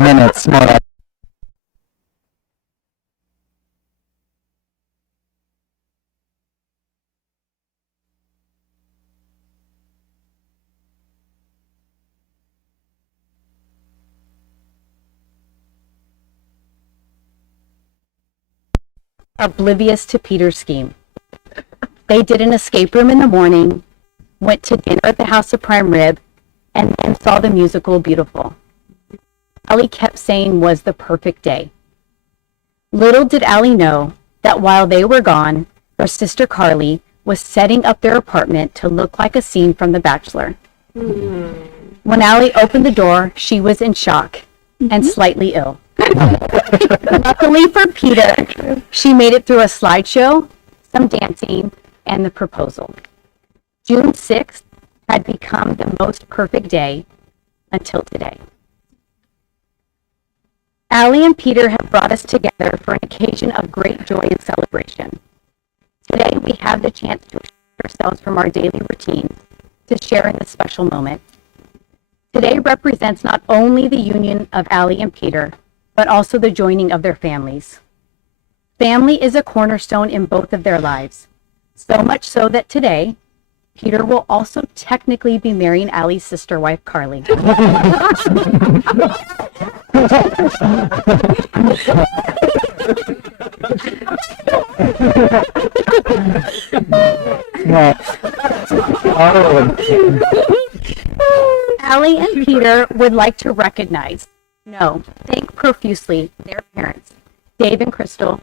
minutes, more like. Oblivious to Peter's scheme. They did an escape room in the morning, went to dinner at the House of Prime Rib, and then saw the musical Beautiful. Allie kept saying was the perfect day. Little did Allie know that while they were gone, her sister Carly was setting up their apartment to look like a scene from The Bachelor. When Allie opened the door, she was in shock and slightly ill. Luckily for Peter, she made it through a slideshow, some dancing, and the proposal. June 6th had become the most perfect day until today. Allie and Peter have brought us together for an occasion of great joy and celebration. Today we have the chance to exchange ourselves from our daily routines to share in this special moment. Today represents not only the union of Allie and Peter, but also the joining of their families. Family is a cornerstone in both of their lives, so much so that today, Peter will also technically be marrying Allie's sister wife, Carly. Allie and Peter would like to recognize, thank profusely their parents, Dave and Crystal,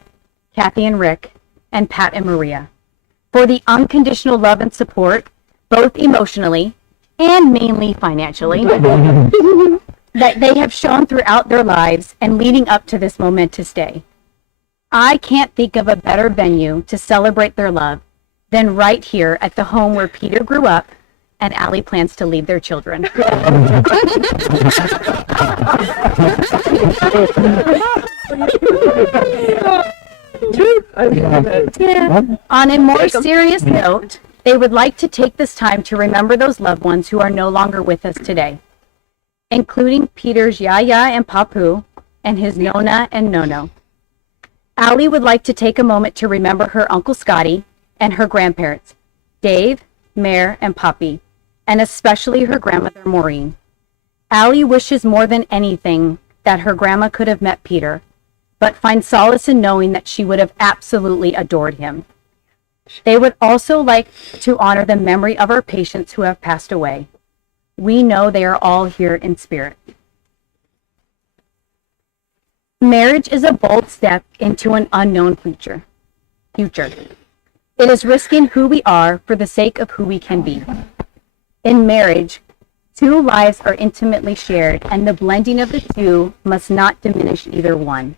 Kathy and Rick, and Pat and Maria, for the unconditional love and support, both emotionally and mainly financially, that they have shown throughout their lives and leading up to this momentous day. I can't think of a better venue to celebrate their love than right here at the home where Peter grew up and Allie plans to leave their children. On a more serious note, they would like to take this time to remember those loved ones who are no longer with us today, including Peter's Yaya and Papu and his Nona and Nono. Allie would like to take a moment to remember her Uncle Scotty and her grandparents, Dave, Mare, and Poppy, and especially her grandmother Maureen. Allie wishes more than anything that her grandma could have met Peter, but finds solace in knowing that she would have absolutely adored him. They would also like to honor the memory of our patients who have passed away. We know they are all here in spirit. Marriage is a bold step into an unknown future. It is risking who we are for the sake of who we can be. In marriage, two lives are intimately shared, and the blending of the two must not diminish either one.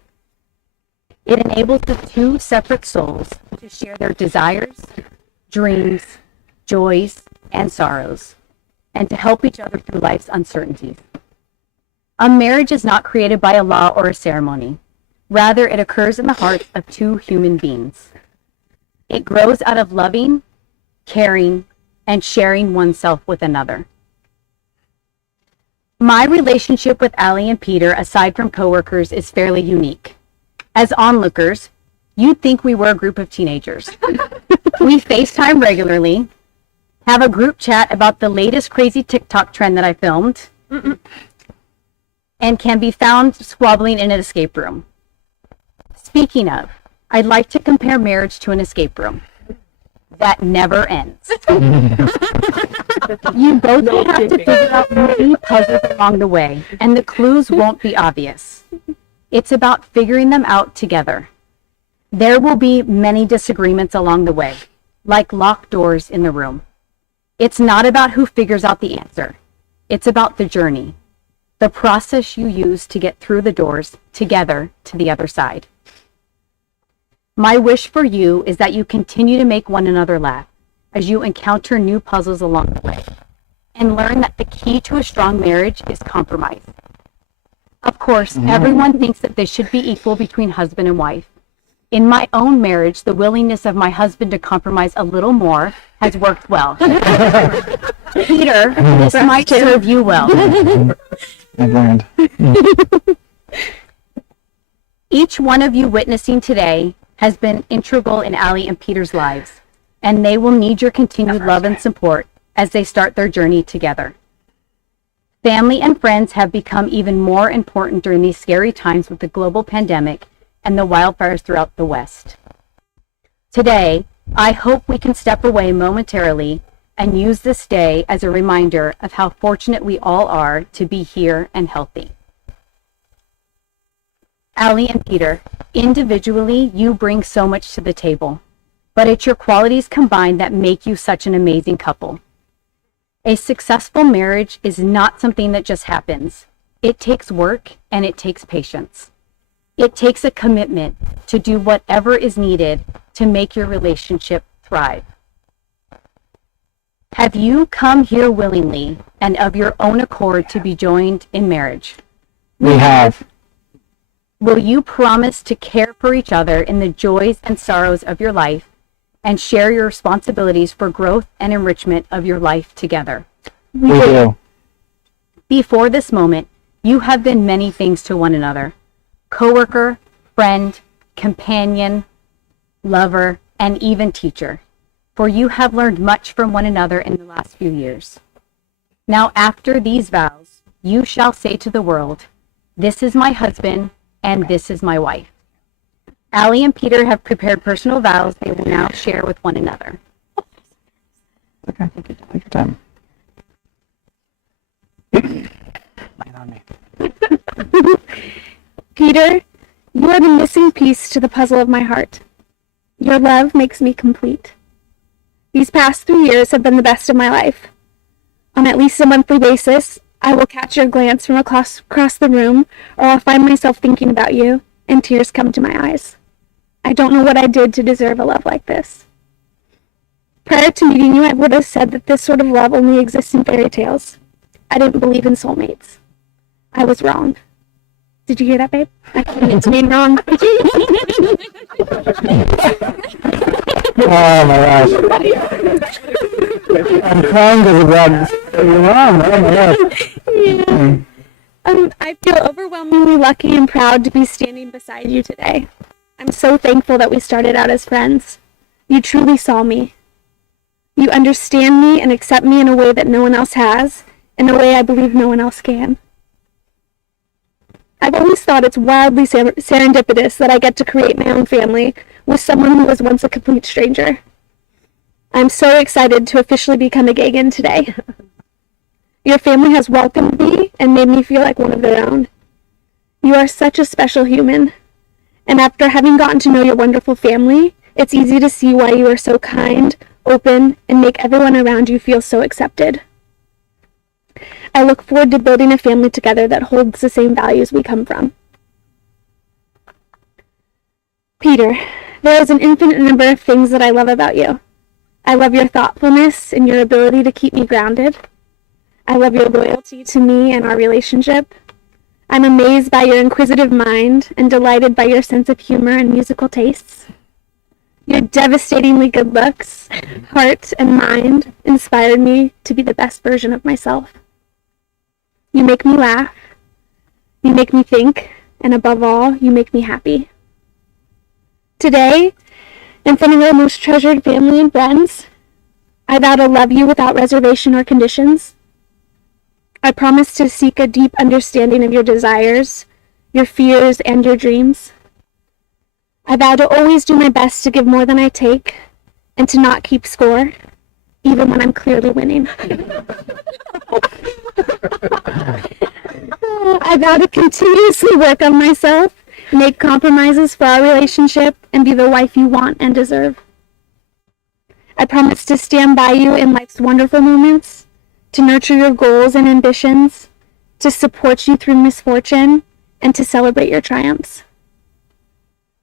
It enables the two separate souls to share their desires, dreams, joys, and sorrows, and to help each other through life's uncertainties. A marriage is not created by a law or a ceremony. Rather, it occurs in the hearts of two human beings. It grows out of loving, caring, and sharing oneself with another. My relationship with Allie and Peter, aside from coworkers, is fairly unique. As onlookers, you'd think we were a group of teenagers. We FaceTime regularly, have a group chat about the latest crazy TikTok trend that I filmed, and can be found squabbling in an escape room. Speaking of, I'd like to compare marriage to an escape room that never ends. You both will have to figure out many puzzles along the way, and the clues won't be obvious. It's about figuring them out together. There will be many disagreements along the way, like locked doors in the room. It's not about who figures out the answer. It's about the journey, the process you use to get through the doors together to the other side. My wish for you is that you continue to make one another laugh as you encounter new puzzles along the way, and learn that the key to a strong marriage is compromise. Of course, everyone thinks that this should be equal between husband and wife. In my own marriage, the willingness of my husband to compromise a little more has worked well. Peter, this might serve you well. I've learned. Each one of you witnessing today has been integral in Allie and Peter's lives, and they will need your continued love and support as they start their journey together. Family and friends have become even more important during these scary times with the global pandemic and the wildfires throughout the West. Today, I hope we can step away momentarily and use this day as a reminder of how fortunate we all are to be here and healthy. Allie and Peter, individually, you bring so much to the table, but it's your qualities combined that make you such an amazing couple. A successful marriage is not something that just happens. It takes work and it takes patience. It takes a commitment to do whatever is needed to make your relationship thrive. Have you come here willingly and of your own accord to be joined in marriage? We have. Will you promise to care for each other in the joys and sorrows of your life and share your responsibilities for growth and enrichment of your life together? We do. Before this moment, you have been many things to one another: coworker, friend, companion, lover, and even teacher, for you have learned much from one another in the last few years. Now, after these vows, you shall say to the world, "This is my husband, and this is my wife." Allie and Peter have prepared personal vows they will now share with one another. Okay, take your time. Light on me. Peter, you are the missing piece to the puzzle of my heart. Your love makes me complete. These past 3 years have been the best of my life. On at least a monthly basis, I will catch your glance from across the room, or I'll find myself thinking about you, and tears come to my eyes. I don't know what I did to deserve a love like this. Prior to meeting you, I would have said that this sort of love only exists in fairy tales. I didn't believe in soulmates. I was wrong. Did you hear that, babe? I didn't mean wrong. Oh my gosh. I'm crying because of that. You're wrong. Oh my gosh. Yeah. I feel overwhelmingly lucky and proud to be standing beside you today. I'm so thankful that we started out as friends. You truly saw me. You understand me and accept me in a way that no one else has, in a way I believe no one else can. I've always thought it's wildly serendipitous that I get to create my own family with someone who was once a complete stranger. I'm so excited to officially become a Gagan today. Your family has welcomed me and made me feel like one of their own. You are such a special human, and after having gotten to know your wonderful family, it's easy to see why you are so kind, open, and make everyone around you feel so accepted. I look forward to building a family together that holds the same values we come from. Peter, there is an infinite number of things that I love about you. I love your thoughtfulness and your ability to keep me grounded. I love your loyalty to me and our relationship. I'm amazed by your inquisitive mind and delighted by your sense of humor and musical tastes. Your devastatingly good looks, heart, and mind inspired me to be the best version of myself. You make me laugh, you make me think, and above all, you make me happy. Today, in front of our most treasured family and friends, I vow to love you without reservation or conditions. I promise to seek a deep understanding of your desires, your fears, and your dreams. I vow to always do my best to give more than I take, and to not keep score, even when I'm clearly winning. I vow to continuously work on myself, make compromises for our relationship, and be the wife you want and deserve. I promise to stand by you in life's wonderful moments, to nurture your goals and ambitions, to support you through misfortune, and to celebrate your triumphs.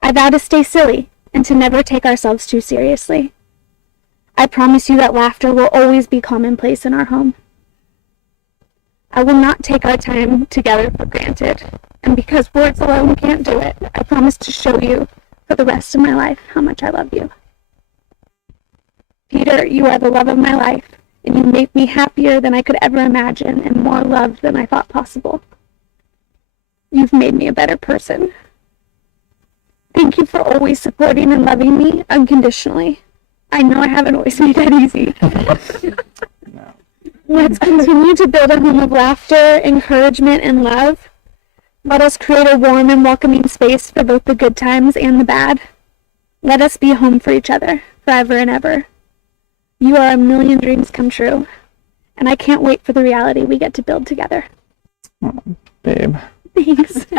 I vow to stay silly and to never take ourselves too seriously. I promise you that laughter will always be commonplace in our home. I will not take our time together for granted, and because words alone can't do it, I promise to show you for the rest of my life how much I love you. Peter, you are the love of my life, and you make me happier than I could ever imagine and more loved than I thought possible. You've made me a better person. you for always supporting and loving me unconditionally. I know I haven't always made that easy. No. Let's continue to build a home of laughter, encouragement, and love. Let us create a warm and welcoming space for both the good times and the bad. Let us be a home for each other, forever and ever. You are a million dreams come true, and I can't wait for the reality we get to build together. Oh, babe. Thanks.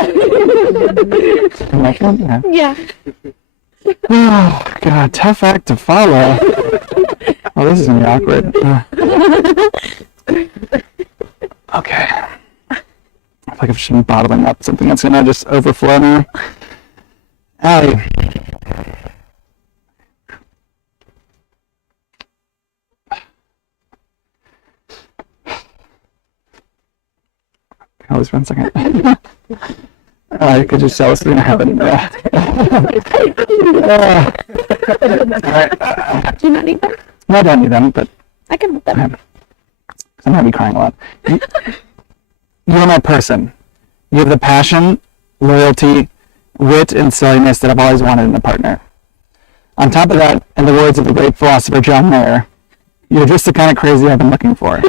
Next one? Yeah. Yeah. Oh, God, tough act to follow. Oh, this is going to be awkward. Okay. I feel like I've just been bottling up something that's going to just overflow now. Allie. Always 1 second. I could just tell this is going to happen. Alright. Do you not need them? No, I don't need them, but I can hold them. I'm going to be crying a lot. You're my person. You have the passion, loyalty, wit, and silliness that I've always wanted in a partner. On top of that, in the words of the great philosopher John Mayer, you're just the kind of crazy I've been looking for.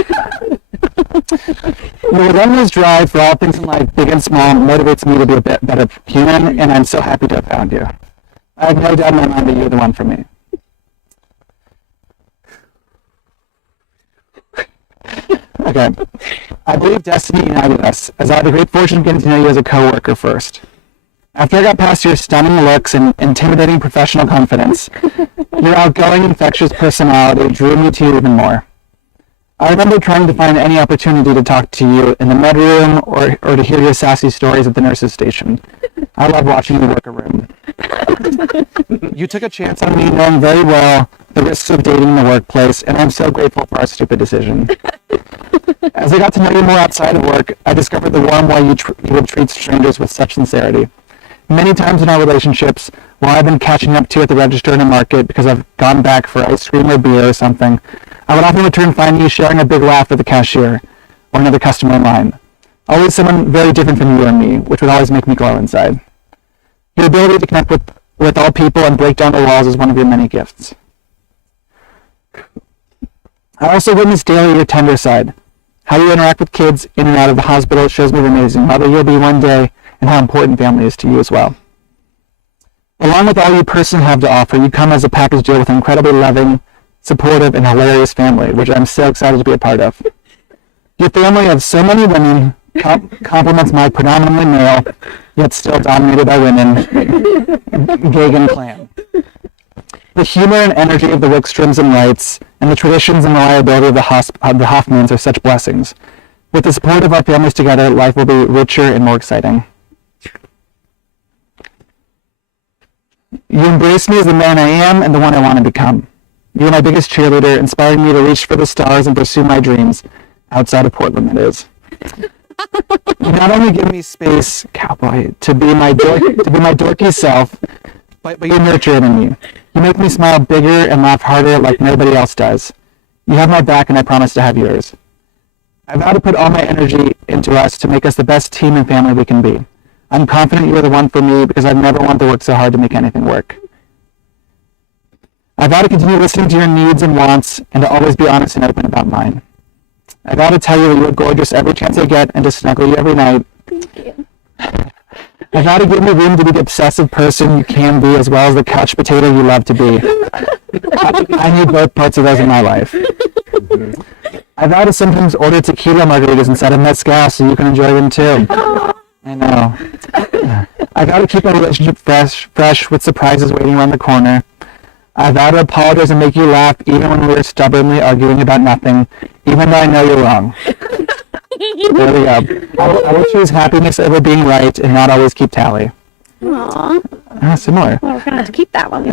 Your relentless drive for all things in life, big and small, motivates me to be a bit better human, and I'm so happy to have found you. I have no doubt in my mind that you're the one for me. Okay. I believe destiny united us, as I had the great fortune of getting to know you as a coworker first. After I got past your stunning looks and intimidating professional confidence, your outgoing, infectious personality drew me to you even more. I remember trying to find any opportunity to talk to you in the med room or to hear your sassy stories at the nurse's station. I love watching you work a room. You took a chance on me knowing very well the risks of dating in the workplace, and I'm so grateful for our stupid decision. As I got to know you more outside of work, I discovered the warm way you would treat strangers with such sincerity. Many times in our relationships, while I've been catching up to you at the register in a market because I've gone back for ice cream or beer or something, I would often return finding you sharing a big laugh with the cashier or another customer in line. Always someone very different from you and me, which would always make me glow inside. Your ability to connect with all people and break down the walls is one of your many gifts. I also witness daily your tender side. How you interact with kids in and out of the hospital shows me the amazing mother you'll be one day and how important family is to you as well. Along with all you personally have to offer, you come as a package deal with an incredibly loving, supportive, and hilarious family, which I'm so excited to be a part of. Your family of so many women complements my predominantly male, yet still dominated by women, Gagan clan. The humor and energy of the Wickstroms and Wrights, and the traditions and reliability of the Hoffmans are such blessings. With the support of our families together, life will be richer and more exciting. You embrace me as the man I am and the one I want to become. You're my biggest cheerleader, inspiring me to reach for the stars and pursue my dreams, outside of Portland, that is. You not only give me space, cowboy, to be my dorky self, but you nurture it in me. You make me smile bigger and laugh harder like nobody else does. You have my back, and I promise to have yours. I vow to put all my energy into us to make us the best team and family we can be. I'm confident you're the one for me because I've never wanted to work so hard to make anything work. I vow to continue listening to your needs and wants and to always be honest and open about mine. I vow to tell you that you're gorgeous every chance I get and to snuggle you every night. Thank you. I vow to give you room to be the obsessive person you can be as well as the couch potato you love to be. I need both parts of those in my life. I vow to sometimes order tequila margaritas instead of mezcal so you can enjoy them too. I know. I vow to keep our relationship fresh with surprises waiting around the corner. I vow to apologize and make you laugh even when we're stubbornly arguing about nothing, even though I know you're wrong. There we go. I will choose happiness over being right and not always keep tally. Aww. Similar. Well, we're going to have to keep that one.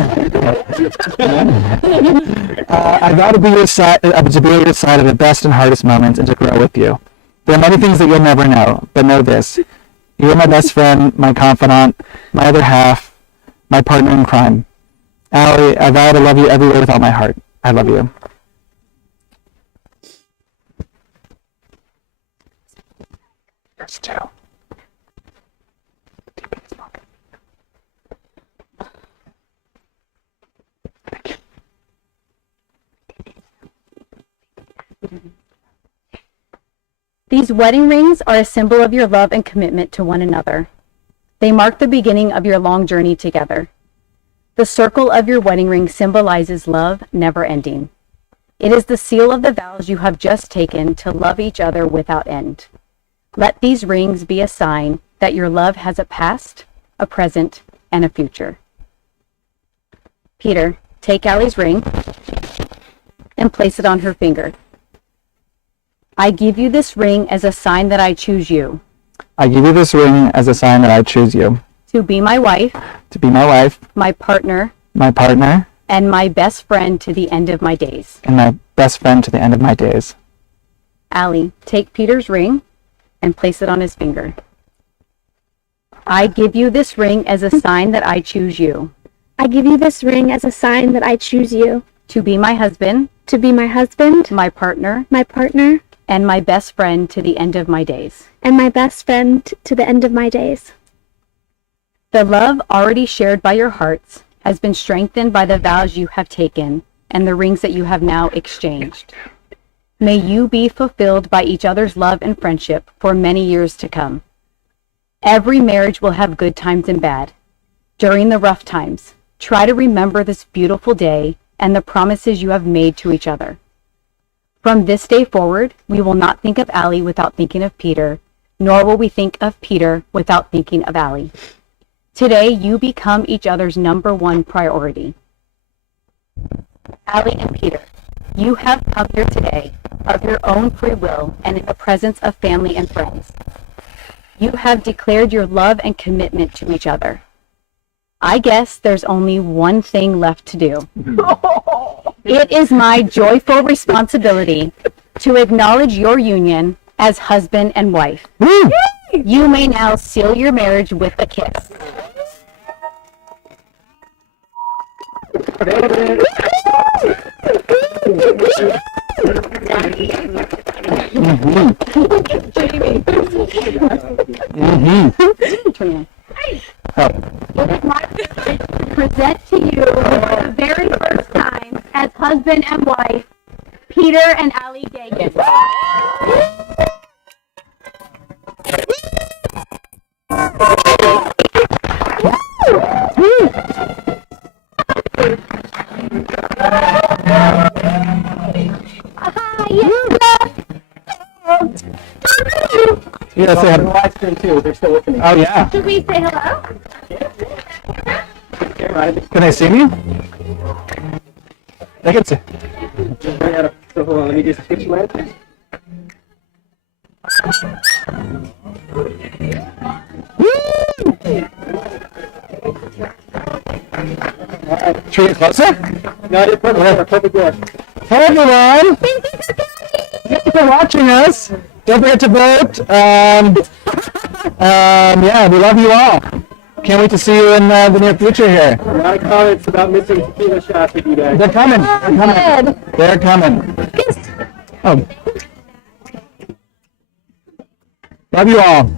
I vow to be your side, at your side at the best and hardest moments and to grow with you. There are many things that you'll never know, but know this. You are my best friend, my confidant, my other half, my partner in crime. Allie, I vow to love you everywhere with all my heart. I love you. There's two. Deep in his pocket. These wedding rings are a symbol of your love and commitment to one another. They mark the beginning of your long journey together. The circle of your wedding ring symbolizes love never ending. It is the seal of the vows you have just taken to love each other without end. Let these rings be a sign that your love has a past, a present, and a future. Peter, take Allie's ring and place it on her finger. I give you this ring as a sign that I choose you. I give you this ring as a sign that I choose you. To be my wife. To be my wife. My partner. My partner. And my best friend to the end of my days. And my best friend to the end of my days. Allie, take Peter's ring and place it on his finger. I give you this ring as a sign that I choose you. I give you this ring as a sign that I choose you. To be my husband. To be my husband. My partner. My partner. And my best friend to the end of my days. And my best friend to the end of my days. The love already shared by your hearts has been strengthened by the vows you have taken and the rings that you have now exchanged. May you be fulfilled by each other's love and friendship for many years to come. Every marriage will have good times and bad. During the rough times, try to remember this beautiful day and the promises you have made to each other. From this day forward, we will not think of Allie without thinking of Peter, nor will we think of Peter without thinking of Allie. Today, you become each other's number one priority. Allie and Peter, you have come here today of your own free will and in the presence of family and friends. You have declared your love and commitment to each other. I guess there's only one thing left to do. It is my joyful responsibility to acknowledge your union as husband and wife. You may now seal your marriage with a kiss. It is my privilege to present to you for the very first time as husband and wife, Peter and Allie Gagan. Yeah, say hello. Live stream too. They're still listening. Oh, yeah. Should we say hello? Can they see me? They can see. So hold on, let me just switch lenses. Should we get closer? No, it's perfect. Good. Hey, everyone. Thank you for watching us. Don't forget to vote. Yeah, we love you all. Can't wait to see you in the near future here. A lot of comments about missing tequila shots with you guys. They're coming. They're coming. They're coming. Oh. Love you all.